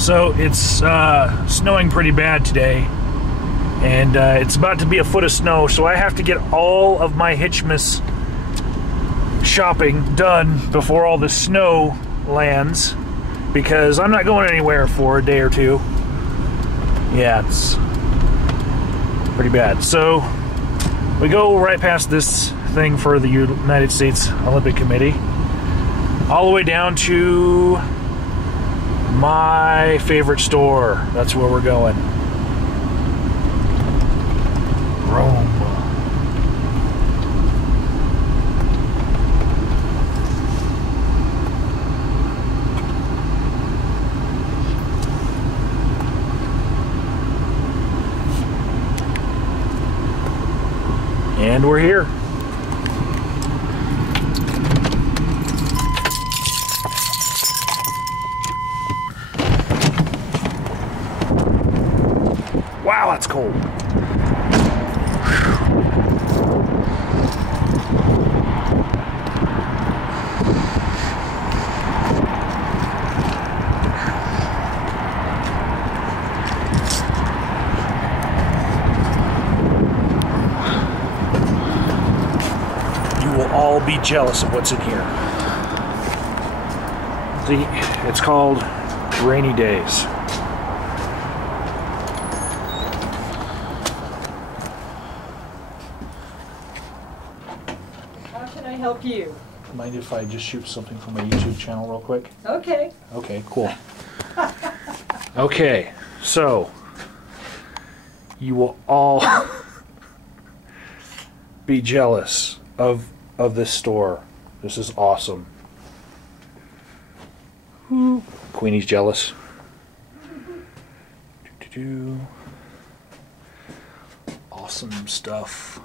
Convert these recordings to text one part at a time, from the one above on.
So it's snowing pretty bad today, and it's about to be a foot of snow, so I have to get all of my Hitchmas shopping done before all the snow lands, because I'm not going anywhere for a day or two. Yeah, it's pretty bad. So we go right past this thing for the United States Olympic Committee, all the way down to my favorite store. That's where we're going. Rome. And we're here. Wow, that's cold. You will all be jealous of what's in here. It's called Rainy Days. Help you. Mind if I just shoot something from my YouTube channel real quick? Okay. Okay, cool. Okay, so you will all be jealous of this store. This is awesome. Queenie's jealous. Awesome stuff.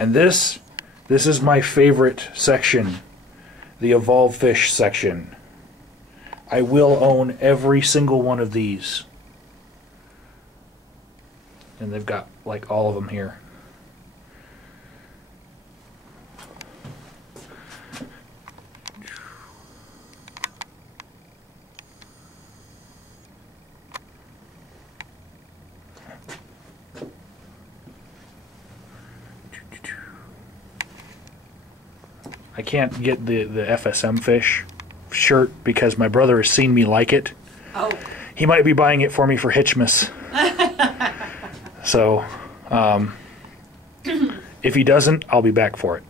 And this is my favorite section, the EvolveFish section. I will own every single one of these. And they've got like all of them here. I can't get the FSM fish shirt because my brother has seen me like it. Oh. He might be buying it for me for Hitchmas. So, if he doesn't, I'll be back for it.